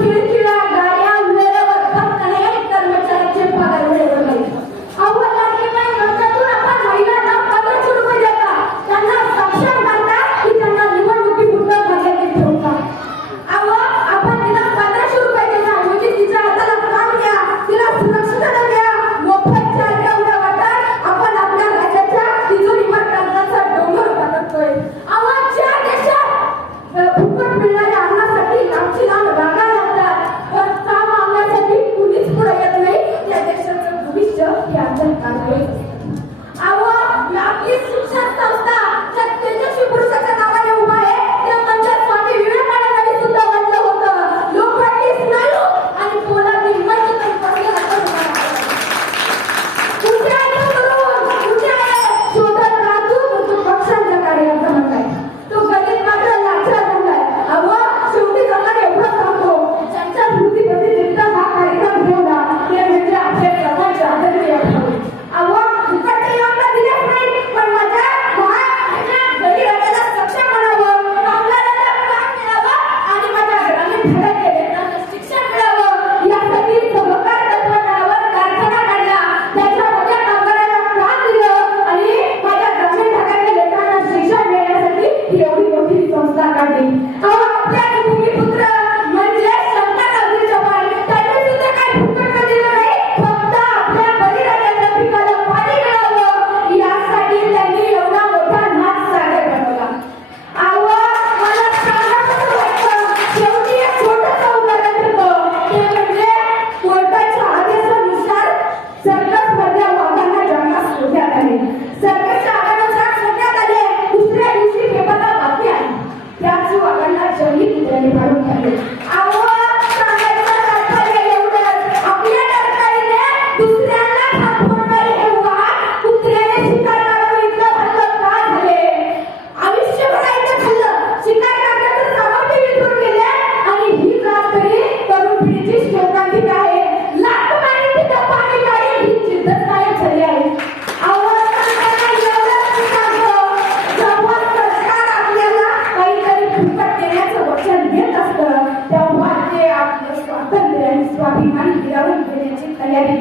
खिळखिळा गाड्या वेळेवर भरकणे कर्मचाऱ्यांचे पगार वेळेवर मिळतात. अहो लाडकी बहीण योजनेतून आपण महिलांना 1500 रुपये देता, त्यांना सक्षम करता की त्यांना निवडणुकीपुरतं मर्यादित ठेवता. अहो आपण तिला 1500 रुपये देण्याऐवजी तिच्या हाताला काम द्या, तिला सुरक्षितता द्या, मोफत चालत्या उड्या वाटत आपण आपल्या राज्याच्या तिजोरीवर कर्जाचा डोंगर टाकतोय. अहो ज्या देशात फुकट मिळणाऱ्या अन्नासाठी लांबची लांब रांगा लागतात, पण काम आणण्यासाठी कुणीच पुढे येत नाही, त्या देशाचं भविष्य हे आमच्या हातात. अहो आपली शिक्षण संस्था ज्या तेजस्वी पुरुषाच्या नावाने उभा आहे, त्या मंदिर स्वामी विवेकानंदांनी सुद्धा म्हटलं होतं, लोकांनी स्नायू आणि पोलादी मंच तरी पडले असं. उद्या करून उद्या शोधत राहतो तो पक्षांच्या कार्याचा म्हणलाय, तो गणित मात्र लाचा म्हणलाय. अहो शेवटी जगाने एवढं सांगतो, ज्यांच्या स्मृतीमध्ये जिंकता हा कार्यक्रम ठेवला ते म्हणजे आपले सर्वांचे आदरणीय भाऊ. अहो फुकटचे योजना दिलेच नाही, पण माझ्या गरीबाला सक्षम बनावं, कामगारांना काम मिळावं आणि माझ्या ग्रामीण भागातल्या लेकरांना शिक्षण मिळावं यासाठी सहकार तत्त्वज्ञानावर कारखाना काढला, त्याच्यामध्ये कामगारांना काम दिलं आणि माझ्या ग्रामीण भागातल्या लेकरांना शिक्षण मिळण्यासाठी ही एवढी मोठी संस्था काढली. अहो आपल्या भूमिपुत्र म्हणजे शंकरराव चव्हाण, त्यांनी सुद्धा काही फुकट दिलं नाही, फक्त आपल्या बळीराजाच्या पिकाला पाणी मिळावं यासाठी त्यांनी एवढा मोठा नाच सादर बनवला. अहो मला सांगायचं वाटतं, शेवटी एक छोटंसं उदाहरण देतो, ते म्हणजे कोर्टाच्या आदेशानुसार सर्कसमधल्या वाघांना जन्मास सोडण्यात आले. सर्कसच्या आदेशानुसार सोडण्यात आले, दुसऱ्या दिवशी पेपरला बातमी आली, त्याच वाघांना जंगली कुत्र्याने पाडून टाकले. अहो सांगायचं तात्पर्य एवढंच, आपल्या सरकारने दुसऱ्यांना खात फोडणारे हे वाघ कुत्र्याने शिकार करावं इतकं खाल्लं का झाले? आयुष्यभर इतकं खाल्लं, शिकार करण्याचं सामर्थ्य विसरून गेले आणि ही जात तरी तरुण पिढीची शोकांतिक आहे. लाख मारी तिथं पाणी काढी ही जिद्दच कायम झाली आहे. अहो सांगताना एवढंच सांगतो, जेव्हा सरकार आपल्याला काहीतरी फुकट देण्याचं वचन देत असतं, तेव्हा ते आपलं स्वातंत्र्य आणि स्वाभिमान हिरावून घेण्याची तयारी